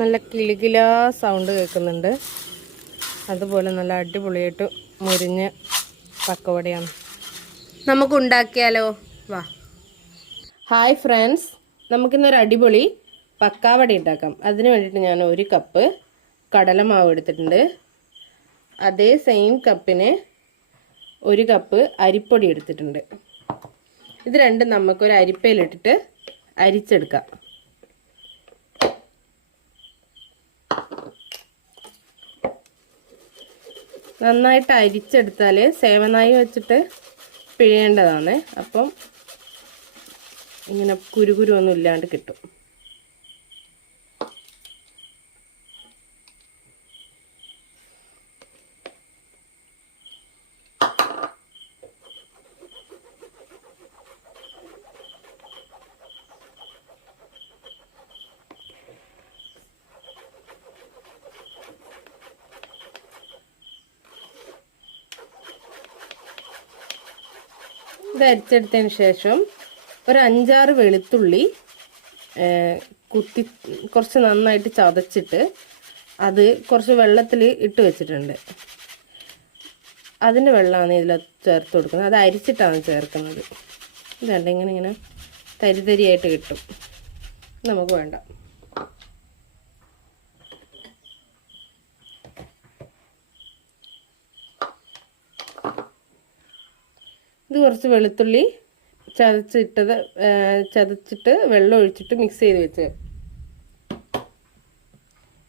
നല്ല കിലുകിലാ സൗണ്ട് കേൾക്കുന്നുണ്ട്. അതുപോലെ നല്ല അടിപൊളിയായിട്ട് മുരിഞ്ഞ് പക്കവടയാണ്. നമുക്ക് ഉണ്ടാക്കിയാലോ വാ. ഹായ് ഫ്രണ്ട്സ് നമുക്കിന്നൊരു അടിപൊളി പക്കാവട ഉണ്ടാക്കാം. അതിന് വേണ്ടിയിട്ട് ഞാൻ ഒരു കപ്പ് കടലമാവ് എടുത്തിട്ടുണ്ട്. അതേ സെയിം കപ്പിന് ഒരു കപ്പ് അരിപ്പൊടി എടുത്തിട്ടുണ്ട്. ഇത് രണ്ടും നമുക്കൊരു അരിപ്പയിലിട്ടിട്ട് അരിച്ചെടുക്കാം. നന്നായിട്ട് അരിച്ചെടുത്താൽ സേവനായി വെച്ചിട്ട് പിഴേണ്ടതാണ് അപ്പം ഇങ്ങനെ കുരുകുരു ഒന്നും ഇല്ലാണ്ട് കിട്ടും. ഇത് അരിച്ചെടുത്തതിന് ശേഷം ഒരു അഞ്ചാറ് വെളുത്തുള്ളി കുത്തി കുറച്ച് നന്നായിട്ട് ചതച്ചിട്ട് അത് കുറച്ച് വെള്ളത്തിൽ ഇട്ട് വെച്ചിട്ടുണ്ട്. അതിന്റെ വെള്ളമാണ് ഇതിൽ ചേർത്ത് കൊടുക്കുന്നത്. അത് അരിച്ചിട്ടാണ് ചേർക്കുന്നത്. ഇതുണ്ട് ഇങ്ങനെ ഇങ്ങനെ തരിതരിയായിട്ട് കിട്ടും. നമുക്ക് വേണ്ട. ഇത് കുറച്ച് വെളുത്തുള്ളി ചതച്ചിട്ടത് ചതച്ചിട്ട് വെള്ളം ഒഴിച്ചിട്ട് മിക്സ് ചെയ്ത് വെച്ച്.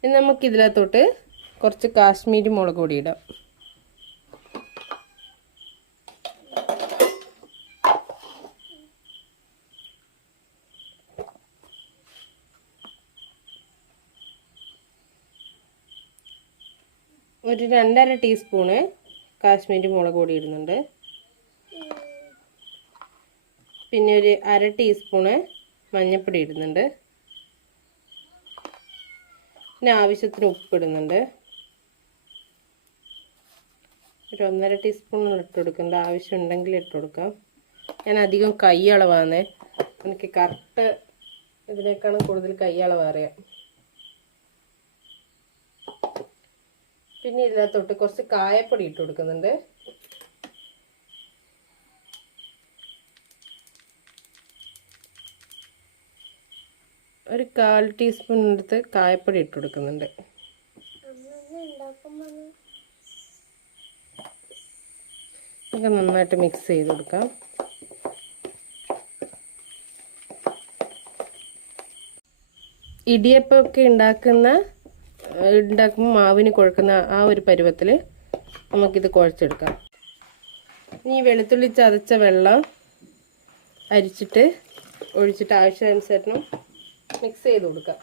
ഇനി നമുക്ക് ഇതിനകത്തോട്ട് കുറച്ച് കാശ്മീരി മുളക് പൊടി ഇടാം. ഒരു രണ്ടര ടീസ്പൂണ് കാശ്മീരി മുളക് പൊടി ഇടുന്നുണ്ട്. പിന്നെ ഒരു അര ടീസ്പൂണ് മഞ്ഞൾപ്പൊടി ഇടുന്നുണ്ട്. പിന്നെ ആവശ്യത്തിന് ഉപ്പ് ഇടുന്നുണ്ട്. ഒരു ഒന്നര ടീസ്പൂൺ ഇട്ട് കൊടുക്കേണ്ട. ആവശ്യം ഉണ്ടെങ്കിൽ ഇട്ട് കൊടുക്കാം. ഞാൻ അധികം കൈ അളവാണ് എനിക്ക് കറക്റ്റ് ഇതിനേക്കാളും കൂടുതൽ കൈ അളവ് അറിയാം പിന്നെ ഇതിനകത്തോട്ട് കുറച്ച് കായപ്പൊടി ഇട്ട് കൊടുക്കുന്നുണ്ട്. ഒരു കാൽ ടീസ്പൂൺ എടുത്ത് കായപ്പൊടി ഇട്ട് കൊടുക്കുന്നുണ്ട്. ഒക്കെ നന്നായിട്ട് മിക്സ് ചെയ്ത് കൊടുക്കാം. ഇടിയപ്പമൊക്കെ ഉണ്ടാക്കുന്ന ഉണ്ടാക്കുമ്പോൾ മാവിന് കുഴക്കുന്ന ആ ഒരു പരുവത്തിൽ നമുക്കിത് കുഴച്ചെടുക്കാം. ഇനി വെളുത്തുള്ളി ചതച്ച വെള്ളം അരിച്ചിട്ട് ഒഴിച്ചിട്ട് ആവശ്യാനുസരണം മിക്സ് ചെയ്ത് കൊടുക്കാം.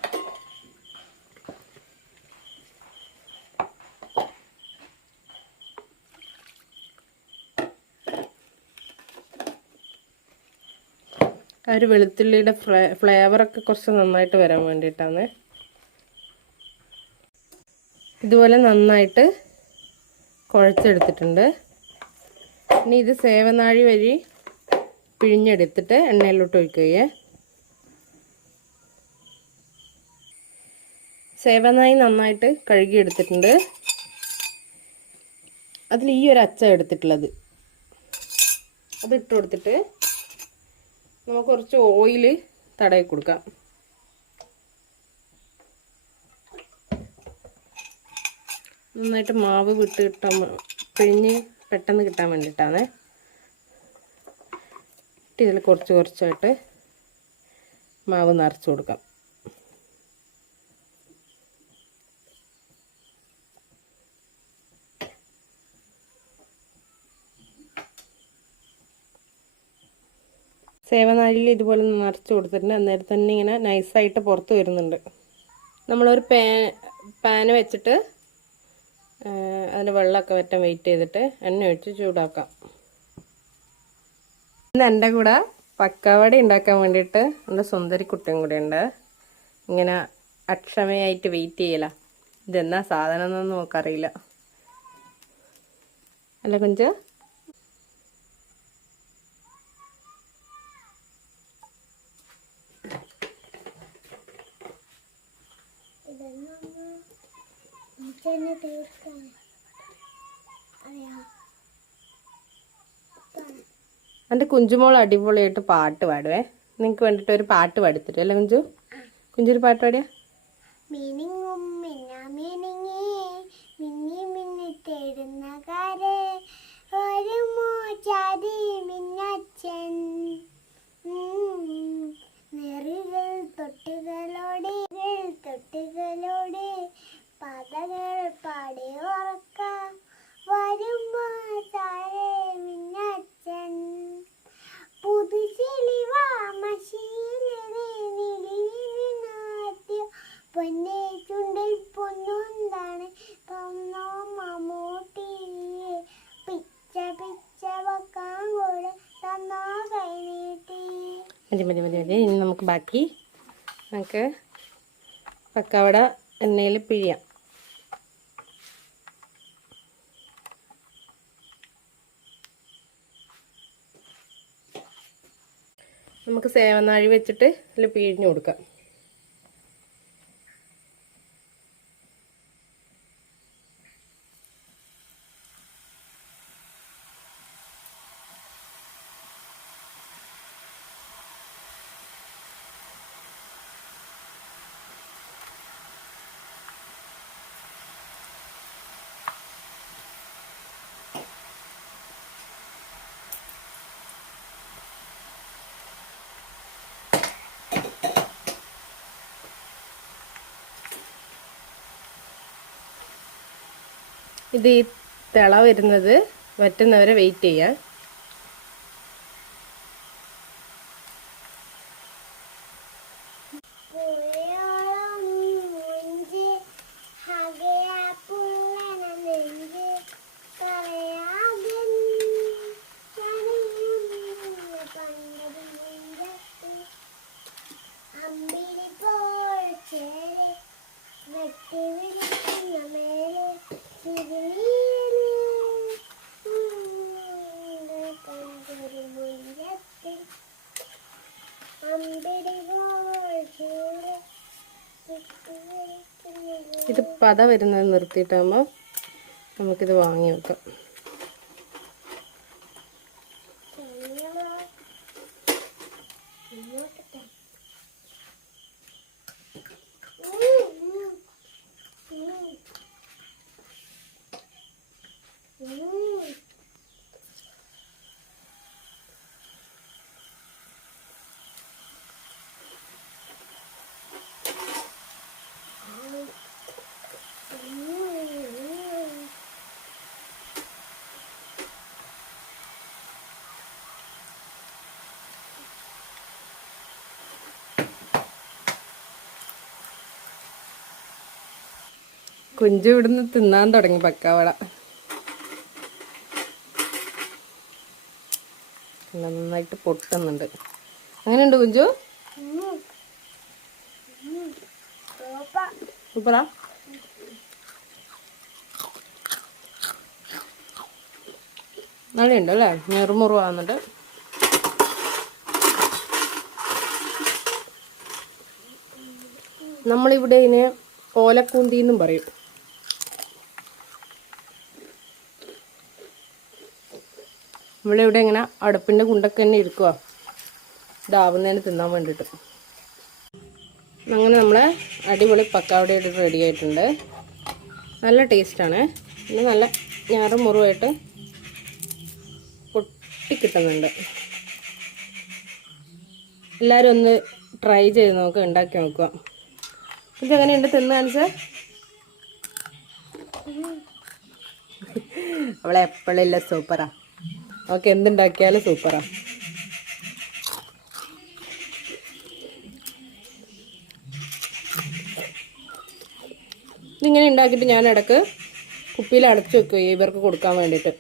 ആ ഒരു വെളുത്തുള്ളിയുടെ ഫ്ലേ ഫ്ലേവറൊക്കെ കുറച്ച് നന്നായിട്ട് വരാൻ വേണ്ടിയിട്ടാണ്. ഇതുപോലെ നന്നായിട്ട് കുഴച്ചെടുത്തിട്ടുണ്ട്. ഇനി ഇത് സേവനാഴി വഴി പിഴിഞ്ഞെടുത്തിട്ട് എണ്ണയിലോട്ട് ഒഴിക്കുകയെ. സേവനായി നന്നായിട്ട് കഴുകി എടുത്തിട്ടുണ്ട് അതിൽ ഈ ഒരു അച്ച എടുത്തിട്ടുള്ളത്. അത് ഇട്ട് കൊടുത്തിട്ട് നമുക്ക് കുറച്ച് ഓയിൽ തടയി കൊടുക്കാം. നന്നായിട്ട് മാവ് വിട്ട് കിട്ടാൻ പിഴിഞ്ഞ് പെട്ടെന്ന് കിട്ടാൻ വേണ്ടിയിട്ടാണ്. ഇതിൽ കുറച്ച് കുറച്ചായിട്ട് മാവ് നിറച്ച് കൊടുക്കാം. സേവനാഴിയിൽ ഇതുപോലെ നിറച്ച് കൊടുത്തിട്ടുണ്ട്. അന്നേരം തന്നെ ഇങ്ങനെ നൈസായിട്ട് പുറത്ത് വരുന്നുണ്ട്. നമ്മളൊരു പാ പാന് വെച്ചിട്ട് അതിന് വെള്ളമൊക്കെ വറ്റാൻ വെയിറ്റ് ചെയ്തിട്ട് എണ്ണ ഒഴിച്ച് ചൂടാക്കാം. ഇന്ന് എന്റെ കൂടെ പക്കാവട ഉണ്ടാക്കാൻ വേണ്ടിയിട്ട് എന്റെ സുന്ദരി കുട്ടിയും കൂടെ ഉണ്ട്. ഇങ്ങനെ അക്ഷമയായിട്ട് വെയിറ്റ് ചെയ്യല. ഇതെന്നാ സാധനം എന്നൊന്നും നമുക്കറിയില്ല. അല്ല കുഞ്ച്? എന്റെ കുഞ്ചുമോൾ അടിപൊളിയായിട്ട് പാട്ട് പാടുവേ. നിങ്ങൾക്ക് വേണ്ടിട്ട് ഒരു പാട്ട് പാടിത്തരും അല്ലേ കുഞ്ചു? കുഞ്ചൊരു പാട്ട് പാടിയാ? മിനിങ്ങും പൊന്നെ ചുണ്ടിൽ പൊന്നൊന്താണ് പൊന്നോ മമ്മൂട്ടിയെ പിച്ച പിച്ച വെക്കാൻ കൂടെ തന്നോ കൈ നീട്ടി മതി മതി മതി മതി. ഇനി നമുക്ക് ബാക്കി നമുക്ക് പക്കവട എണ്ണയിൽ പിഴിയാം. നമുക്ക് സേവനാഴി വെച്ചിട്ട് അതിൽ പിഴിഞ്ഞു കൊടുക്കാം. ഇത് ഈ തിള വരുന്നത് വറ്റുന്നവരെ വെയിറ്റ് ചെയ്യാം. പുഴയോളം മുഞ്ചി ഹകയാ പുള്ളന നെഞ്ച് പറയാകൻ നനയുന്ന പണ്ടൊരു നെഞ്ചത്ത്. അമ്പിളി പോൽ ചേരെ വെട്ടി വിളിക്കുന്ന ഇത് പത വരുന്നത് നിർത്തിയിട്ടാകുമ്പോൾ നമുക്കിത് വാങ്ങി വെക്കാം കുഞ്ചു ഇവിടുന്ന് തിന്നാൻ തുടങ്ങി പക്കാവട. നന്നായിട്ട് പൊട്ടുന്നുണ്ട്. അങ്ങനെയുണ്ട് കുഞ്ചു? സൂപ്പറാ. അല്ലേ? ഞെറുമുറുവാന്നിട്ട് നമ്മളിവിടെ ഇതിനെ ഓലക്കൂന്തി എന്നും പറയും. നമ്മളിവിടെ ഇങ്ങനെ അടുപ്പിന്റെ കുണ്ടൊക്കെ തന്നെ ഇരിക്കുക ഇതാവുന്നതിന് തിന്നാൻ വേണ്ടിയിട്ട്. അങ്ങനെ നമ്മളെ അടിപൊളി പക്കാവടയുടെ റെഡി ആയിട്ടുണ്ട്. നല്ല ടേസ്റ്റാണ് പിന്നെ നല്ല ഞാറും മുറിവായിട്ട് പൊട്ടി കിട്ടുന്നുണ്ട്. എല്ലാവരും ഒന്ന് ട്രൈ ചെയ്ത് നോക്കുക ഉണ്ടാക്കി നോക്കുക. ഇതെങ്ങനെയുണ്ട് തിന്നാൻസ് അവളെ അവളെപ്പോഴില്ല സൂപ്പറാ. ഓക്കെ എന്തുണ്ടാക്കിയാലും സൂപ്പറാ. ഇതിങ്ങനെ ഉണ്ടാക്കിയിട്ട് ഞാൻ ഇടയ്ക്ക് കുപ്പിയിൽ അടച്ചു വെക്കുക ഇവർക്ക് കൊടുക്കാൻ വേണ്ടിയിട്ട്.